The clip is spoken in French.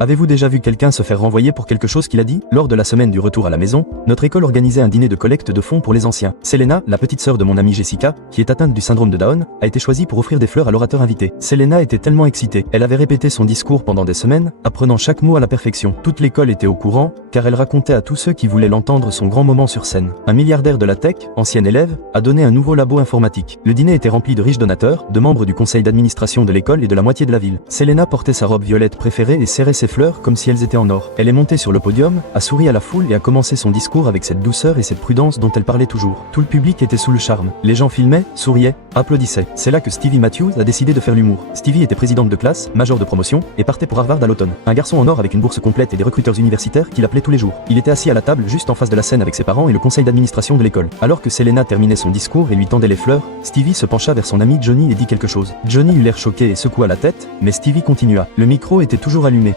Avez-vous déjà vu quelqu'un se faire renvoyer pour quelque chose qu'il a dit? Lors de la semaine du retour à la maison, notre école organisait un dîner de collecte de fonds pour les anciens. Selena, la petite sœur de mon amie Jessica, qui est atteinte du syndrome de Down, a été choisie pour offrir des fleurs à l'orateur invité. Selena était tellement excitée. Elle avait répété son discours pendant des semaines, apprenant chaque mot à la perfection. Toute l'école était au courant, car elle racontait à tous ceux qui voulaient l'entendre son grand moment sur scène. Un milliardaire de la tech, ancien élève, a donné un nouveau labo informatique. Le dîner était rempli de riches donateurs, de membres du conseil d'administration de l'école et de la moitié de la ville. Selena portait sa robe violette préférée et serrait ses fleurs comme si elles étaient en or. Elle est montée sur le podium, a souri à la foule et a commencé son discours avec cette douceur et cette prudence dont elle parlait toujours. Tout le public était sous le charme. Les gens filmaient, souriaient, applaudissaient. C'est là que Stevie Matthews a décidé de faire l'humour. Stevie était présidente de classe, major de promotion, et partait pour Harvard à l'automne. Un garçon en or avec une bourse complète et des recruteurs universitaires qui l'appelaient tous les jours. Il était assis à la table juste en face de la scène avec ses parents et le conseil d'administration de l'école. Alors que Selena terminait son discours et lui tendait les fleurs, Stevie se pencha vers son ami Johnny et dit quelque chose. Johnny eut l'air choqué et secoua la tête, mais Stevie continua. Le micro était toujours allumé.